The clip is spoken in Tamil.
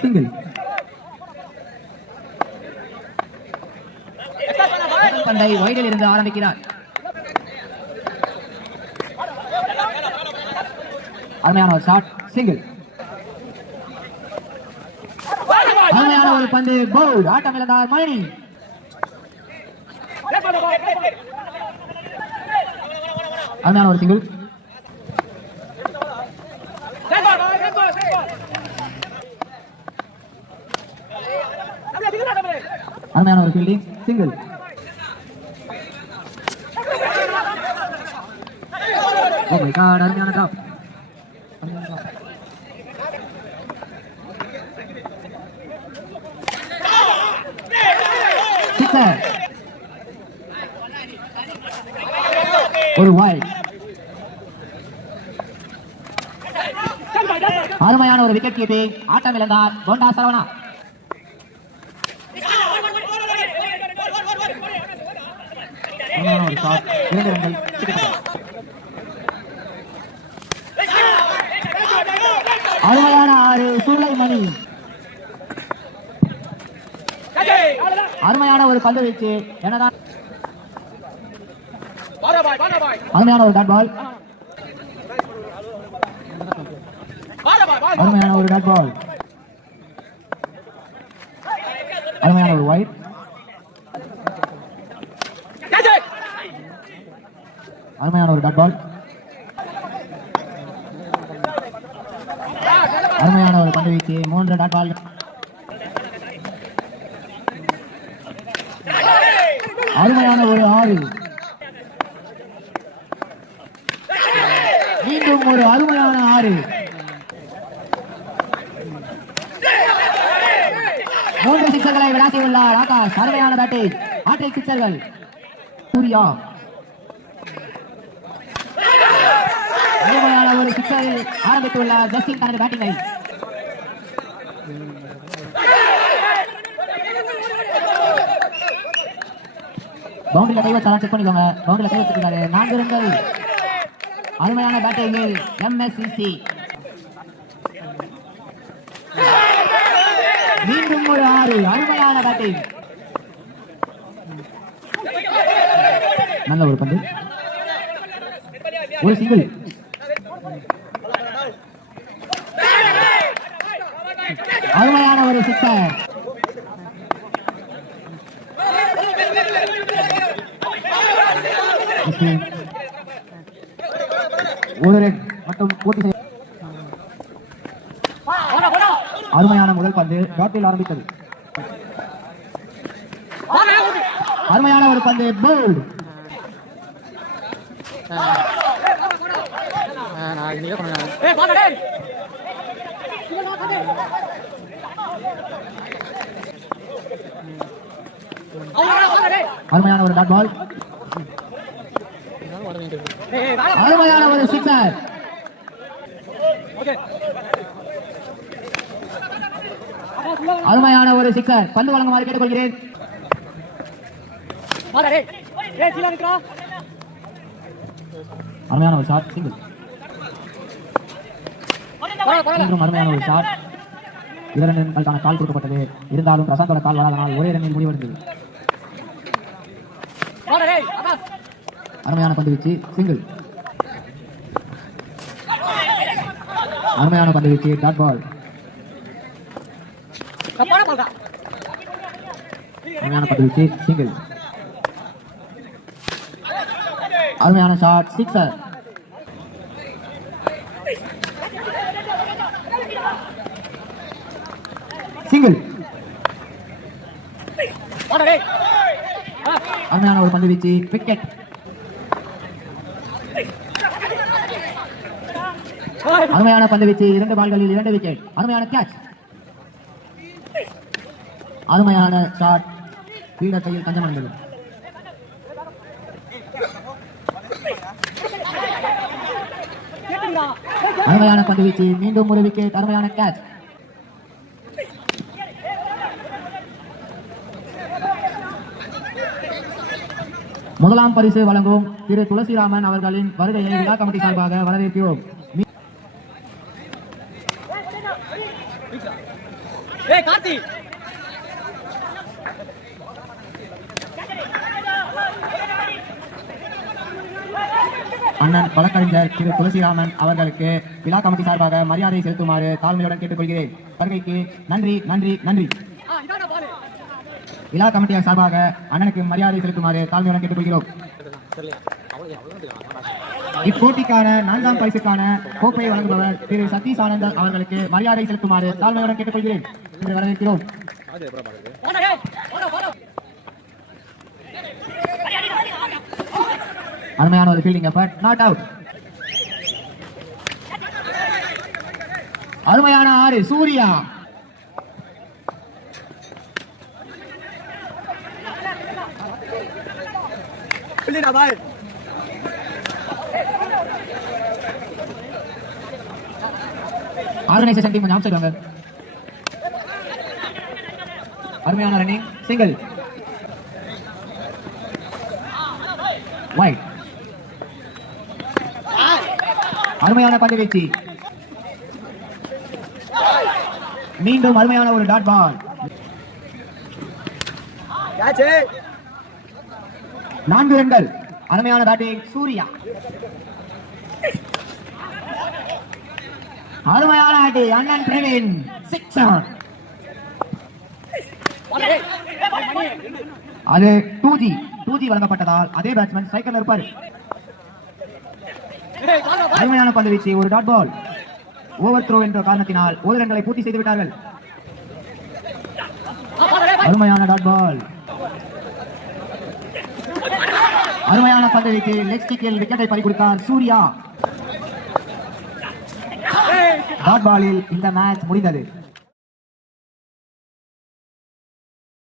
சிங்கிள். பந்தை வைடில் இருந்து ஆரம்பிக்கிறார். அருமையான ஒரு ஷாட், சிங்கிள். அருமையான ஒரு பந்து, பவுல். ஆட்டம் இழந்தார் மணி. அருமையான ஒரு சிங்கிள். அருமையான ஒரு fielding, single. Oh my God, அருமையான டிராப். சிக்ஸர். ஒரு வைட். அருமையான ஒரு விக்கெட் கீப்பிங். ஆட்டம் இழந்தார் கோண்டா சரவணா. ஒரு ஷாட், 2 ரன்கள். அருமையான 6, சுலைமணி. அருமையான ஒரு பந்து வீச்சு. என்னதான் அருமையான ஒரு டாட் பால். அருமையான ஒரு டாட் பால். அருமையான ஒரு வைட். அருமையான ஒரு டாட் பால். அருமையான ஒரு பந்து வீச்சு. 3 டாட் பால். அருமையான ஒரு 6. மீண்டும் ஒரு அருமையான 6. 3 சிக்ஸர்களை விளாசியுள்ளார் ஆகாஷ். அருமையான பேட்டிங். ஹாட்ரிக் சிக்ஸர்கள். சூர்யா அருமையான ஒரு சிக்ஸரில் ஆரம்பித்துள்ளார் ஜஸ்டின் தனது பேட்டிங்கை. பவுண்டரியில் கை வச்சாலும் செக் பண்ணிக்கோங்க. பவுண்டரியில் கை வச்சிருக்காரு. 4 ரன்கள். அருமையான பேட்டிங்கில் எம்எஸ்சிசி. மீண்டும் ஒரு 6. அருமையான பேட்டிங். நல்ல ஒரு பந்து. ஒரு சிங்கிள். அருமையான ஒரு சிக்ஸர். ஒரு ரன் மட்டும் பூர்த்தி செய்ய. அருமையான முதல் பந்து பேட்டில் ஆரம்பித்தது. அருமையான ஒரு பந்து, பவுல். அருமையான ஒரு டாட் பால். அருமையான ஒரு சிக்ஸர். அருமையான ஒரு சிக்ஸர். பந்து வழங்குமாறு கேட்டுக்கொள்கிறேன். அருமையான ஒரு ஷாட், சிங்கிள். அருமையான ஒரு ஷாட். 2 ரன்களுக்கான கால் கொடுக்கப்பட்டது. இருந்தாலும் பிரசாந்தோட கால் வராதனால் ஒரே ரன்னில் முடிவடைந்தது. அருமையான பந்து வீச்சு, சிங்கிள். அருமையான பந்து வீச்சு, டாட் பால். அருமையான பந்து வீச்சு, சிங்கிள். அருமையான ஷாட், சிக்ஸர். சிங்கிள். அருமையான ஒரு பந்து வீச்சு, விக்கெட். அருமையான பந்து வீச்சு, 2 பால்களில் 2 விக்கெட். அருமையான கேட்ச். அருமையான ஷாட், ஃபீல்டர் கையில் தஞ்சம் அடைந்தது. அருமையான பந்து வீச்சு, மீண்டும் ஒரு விக்கெட். அருமையான கேட்ச். முதலாம் பரிசு வழங்கும் திரு துளசிராமன் அவர்களின் வருகையை விழா கமிட்டி சார்பாக வரவேற்கிறோம். அண்ணன் வழக்கறிஞர் திரு துளசிராமன் அவர்களுக்கு விழா கமிட்டி சார்பாக மரியாதை செலுத்துமாறு தாழ்மையுடன் கேட்டுக்கொள்கிறேன். வருகைக்கு நன்றி நன்றி நன்றி. விழா கமிட்டியார் சார்பாக அண்ணனுக்கு மரியாதை செலுத்துமாறு தாழ்மையுடன் கேட்டுக்கொள்கிறோம். இப்போட்டிக்கான 4ஆம் பரிசுக்கான கோப்பையை வழங்குபவர் திரு சதீஷ் ஆனந்த் அவர்களுக்கு மரியாதை செலுத்துமாறு தாழ்மையுடன் கேட்டுக்கொள்கிறேன் என்று வரவேற்கிறோம். அருமையான ஒரு ஃபீல்டிங் எஃபர்ட், நாட் அவுட். அருமையான ஆறு சூர்யா. ஆர்கனைசேஷன் டீம் கொஞ்சம் ஆப்சைட் வாங்க. அருமையான ரன்னிங், சிங்கிள், வைட். அருமையான பந்து வீச்சு, மீண்டும் அருமையான ஒரு டாட் பால். 4 ரன்கள். அருமையான பேட்டிங் சூர்யா. அருமையான ஆட்டி அண்ணன் பிரவீன், 6 ரன். அது 2G வழங்கப்பட்டதால் அதே பேட்ஸ்மேன் ஸ்ட்ரைக்கர்ல இருப்பார். அருமையான பந்து வீச்சு, ஒரு டாட் பால். ஓவர் த்ரோ என்ற காரணத்தினால் 1 ரன்களை பூர்த்தி செய்து விட்டார்கள். அருமையான டாட் பால். அருமையான பந்து வீச்சு, லெக் கிக்கில் விக்கெட்டை பறிகொடுத்தார் சூர்யா. டாட் பாலில் இந்த மேட்ச் முடிந்தது.